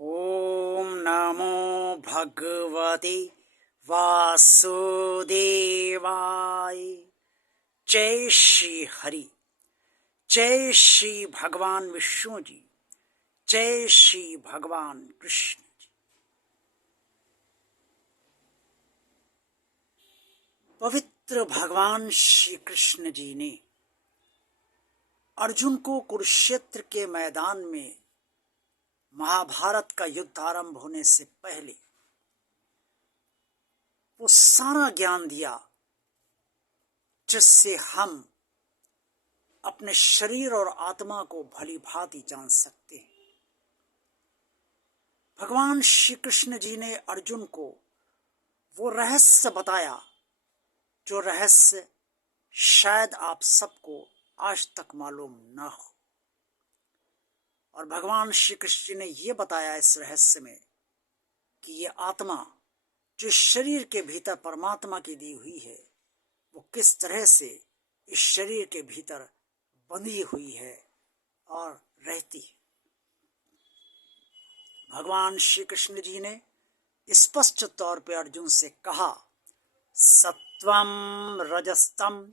ॐ नमो भगवते वासुदेवाय। जय श्री हरि, जय श्री भगवान विष्णु जी, जय श्री भगवान कृष्ण जी। पवित्र भगवान श्री कृष्ण जी ने अर्जुन को कुरुक्षेत्र के मैदान में महाभारत का युद्ध आरंभ होने से पहले वो सारा ज्ञान दिया जिससे हम अपने शरीर और आत्मा को भली भांति जान सकते हैं। भगवान श्री कृष्ण जी ने अर्जुन को वो रहस्य बताया जो रहस्य शायद आप सबको आज तक मालूम न हो। और भगवान श्री कृष्ण जी ने ये बताया इस रहस्य में कि ये आत्मा जो शरीर के भीतर परमात्मा की दी हुई है वो किस तरह से इस शरीर के भीतर बंधी हुई है और रहती है। भगवान श्री कृष्ण जी ने स्पष्ट तौर पे अर्जुन से कहा, सत्वम रजस्तम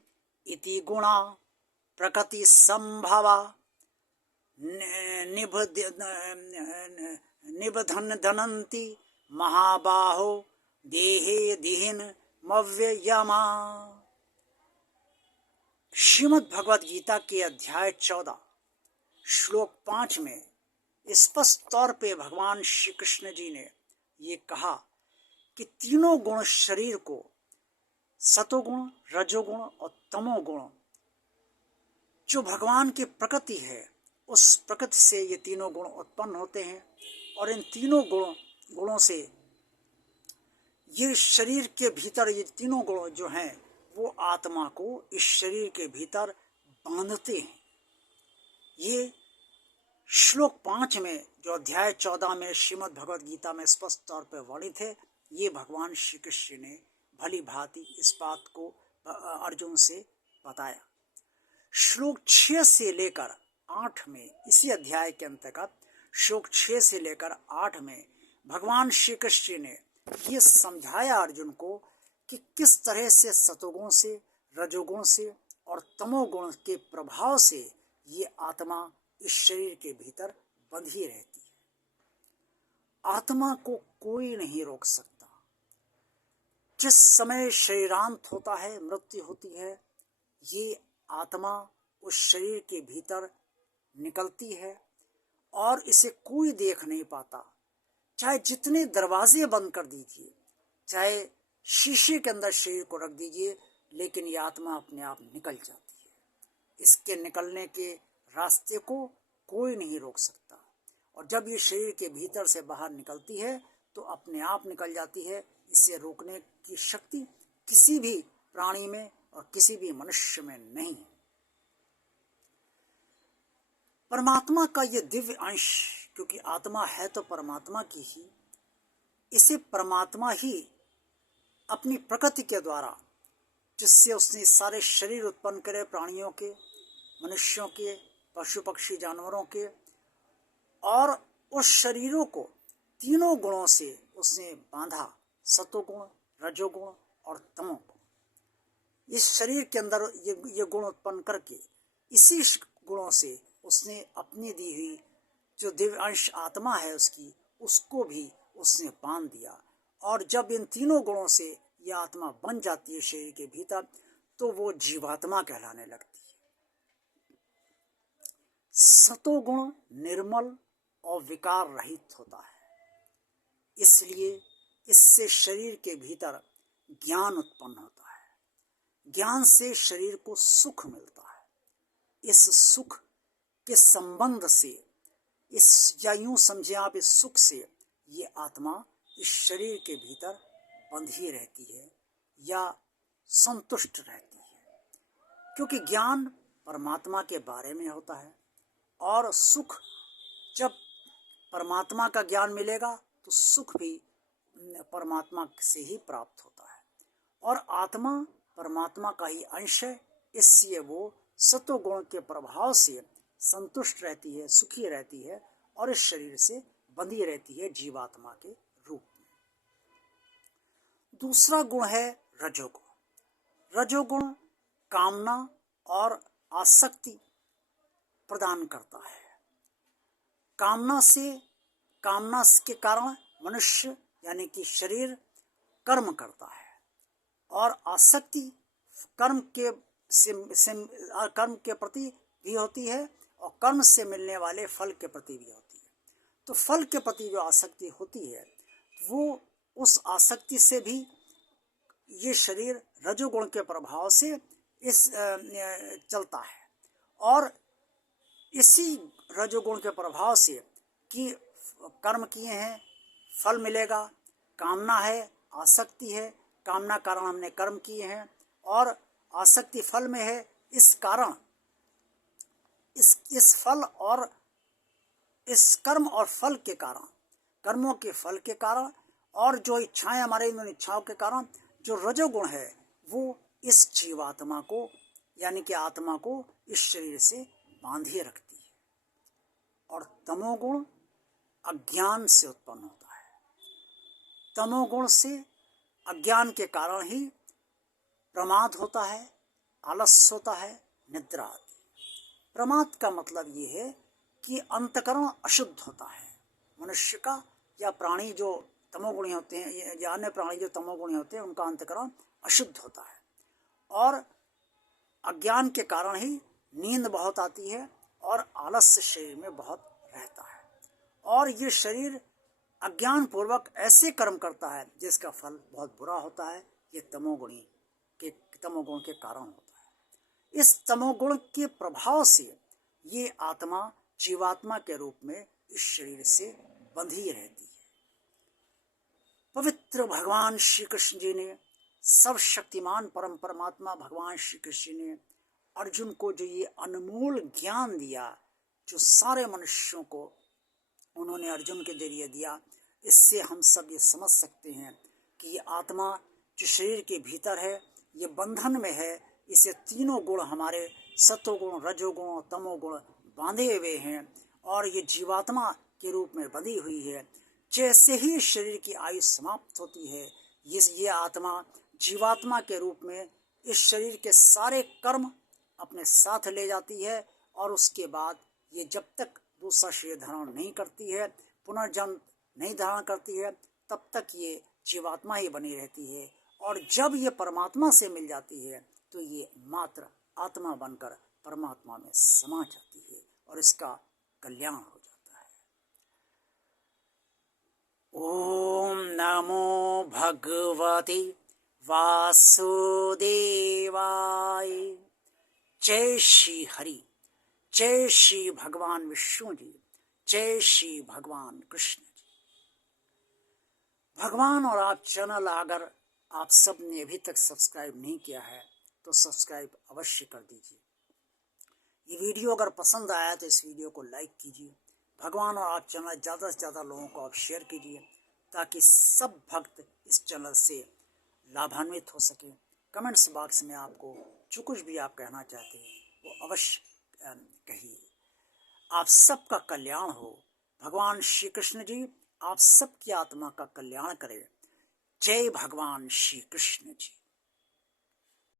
इति गुणा प्रकृति संभवा निबधनन्ति महाबाहो देहे दिहिन मव्ययमा। श्रीमद् भगवद गीता के अध्याय 14 श्लोक 5 में स्पष्ट तौर पे भगवान श्री कृष्ण जी ने ये कहा कि तीनों गुण शरीर को सतोगुण, रजोगुण और तमोगुण जो भगवान की प्रकृति है उस प्रकृति से ये तीनों गुण उत्पन्न होते हैं और इन तीनों गुणों से ये शरीर के भीतर ये तीनों गुण जो हैं वो आत्मा को इस शरीर के भीतर बांधते हैं। ये श्लोक 5 में जो अध्याय 14 में श्रीमद् भगवद गीता में स्पष्ट तौर पर वर्णित है, ये भगवान श्री कृष्ण ने भली भांति इस बात को अर्जुन से बताया। श्लोक 6 से लेकर 8 में, इसी अध्याय के अंतर्गत श्लोक 6 से लेकर 8 में भगवान श्री कृष्ण ने ये समझाया अर्जुन को कि किस तरह से सतोगुण से, रजोगुण से और तमोगुण के प्रभाव से ये आत्मा इस शरीर के भीतर बंधी रहती है। आत्मा को कोई नहीं रोक सकता। जिस समय शरीरांत होता है, मृत्यु होती है, ये आत्मा उस शरीर के भीतर निकलती है और इसे कोई देख नहीं पाता। चाहे जितने दरवाजे बंद कर दीजिए, चाहे शीशे के अंदर शरीर को रख दीजिए, लेकिन ये आत्मा अपने आप निकल जाती है। इसके निकलने के रास्ते को कोई नहीं रोक सकता। और जब ये शरीर के भीतर से बाहर निकलती है तो अपने आप निकल जाती है। इसे रोकने की शक्ति किसी भी प्राणी में और किसी भी मनुष्य में नहीं है। परमात्मा का ये दिव्य अंश, क्योंकि आत्मा है तो परमात्मा की ही, इसे परमात्मा ही अपनी प्रकृति के द्वारा, जिससे उसने सारे शरीर उत्पन्न करे, प्राणियों के, मनुष्यों के, पशु पक्षी जानवरों के, और उस शरीरों को तीनों गुणों से उसने बांधा, सतोगुण, रजोगुण और तमोगुण। इस शरीर के अंदर ये गुण उत्पन्न करके इसी गुणों से उसने अपनी दी हुई जो दिव्य अंश आत्मा है उसको भी उसने बांध दिया। और जब इन तीनों गुणों से यह आत्मा बन जाती है शरीर के भीतर तो वो जीवात्मा कहलाने लगती है। सतोगुण निर्मल और विकार रहित होता है, इसलिए इससे शरीर के भीतर ज्ञान उत्पन्न होता है। ज्ञान से शरीर को सुख मिलता है। इस सुख के संबंध से, या यूं समझे आप, इस सुख से ये आत्मा इस शरीर के भीतर बंधी रहती है या संतुष्ट रहती है, क्योंकि ज्ञान परमात्मा के बारे में होता है। और सुख, जब परमात्मा का ज्ञान मिलेगा तो सुख भी परमात्मा से ही प्राप्त होता है। और आत्मा परमात्मा का ही अंश है, इसलिए वो सतोगुण के प्रभाव से संतुष्ट रहती है, सुखी रहती है और इस शरीर से बंधी रहती है जीवात्मा के रूप में। दूसरा गुण है रजोगुण। रजोगुण कामना और आसक्ति प्रदान करता है। कामना के कारण मनुष्य यानी कि शरीर कर्म करता है, और आसक्ति कर्म के प्रति भी होती है और कर्म से मिलने वाले फल के प्रति भी होती है। तो फल के प्रति जो आसक्ति होती है वो उस आसक्ति से भी ये शरीर रजोगुण के प्रभाव से चलता है, और इसी रजोगुण के प्रभाव से कि कर्म किए हैं फल मिलेगा, कामना है, आसक्ति है, कामना कारण हमने कर्म किए हैं और आसक्ति फल में है। इस कारण इस फल और इस कर्म और फल के कारण, कर्मों के फल के कारण और जो इच्छाएं हमारे इन इच्छाओं के कारण जो रजोगुण है वो इस जीवात्मा को यानी कि आत्मा को इस शरीर से बांधिए रखती है। और तमोगुण अज्ञान से उत्पन्न होता है। तमोगुण से अज्ञान के कारण ही प्रमाद होता है, आलस्य होता है, निद्रा आती है। प्रमाद का मतलब ये है कि अंतकरण अशुद्ध होता है मनुष्य का, या प्राणी जो तमोगुणी होते हैं या अन्य प्राणी जो तमोगुणी होते हैं उनका अंतकरण अशुद्ध होता है, और अज्ञान के कारण ही नींद बहुत आती है और आलस्य शरीर में बहुत रहता है, और ये शरीर अज्ञान पूर्वक ऐसे कर्म करता है जिसका फल बहुत बुरा होता है। ये तमोगुण के कारण होता है। इस तमोगुण के प्रभाव से ये आत्मा जीवात्मा के रूप में इस शरीर से बंधी रहती है। पवित्र भगवान श्री कृष्ण जी ने, सर्वशक्तिमान परम परमात्मा भगवान श्री कृष्ण ने अर्जुन को जो ये अनमोल ज्ञान दिया, जो सारे मनुष्यों को उन्होंने अर्जुन के जरिए दिया, इससे हम सब ये समझ सकते हैं कि ये आत्मा जो शरीर के भीतर है ये बंधन में है। इसे तीनों गुण हमारे सत्वगुण, रजोगुण और तमोगुण बांधे हुए हैं और ये जीवात्मा के रूप में बंधी हुई है। जैसे ही शरीर की आयु समाप्त होती है ये आत्मा जीवात्मा के रूप में इस शरीर के सारे कर्म अपने साथ ले जाती है, और उसके बाद ये जब तक दूसरा शरीर धारण नहीं करती है, पुनर्जन्म नहीं धारण करती है, तब तक ये जीवात्मा ही बनी रहती है। और जब ये परमात्मा से मिल जाती है तो ये मात्र आत्मा बनकर परमात्मा में समा जाती है और इसका कल्याण हो जाता है। ओम नमो भगवते वासुदेवाय। जय श्री हरि, जय श्री भगवान विष्णु जी, जय श्री भगवान कृष्ण जी। भगवान और आप चैनल अगर आप सब ने अभी तक सब्सक्राइब नहीं किया है तो सब्सक्राइब अवश्य कर दीजिए। ये वीडियो अगर पसंद आया तो इस वीडियो को लाइक कीजिए। भगवान और आप चैनल ज़्यादा से ज़्यादा लोगों को आप शेयर कीजिए ताकि सब भक्त इस चैनल से लाभान्वित हो सके। कमेंट्स बॉक्स में आपको जो कुछ भी आप कहना चाहते हैं वो अवश्य कहिए। आप सबका कल्याण हो। भगवान श्री कृष्ण जी आप सबकी आत्मा का कल्याण करें। जय भगवान श्री कृष्ण जी।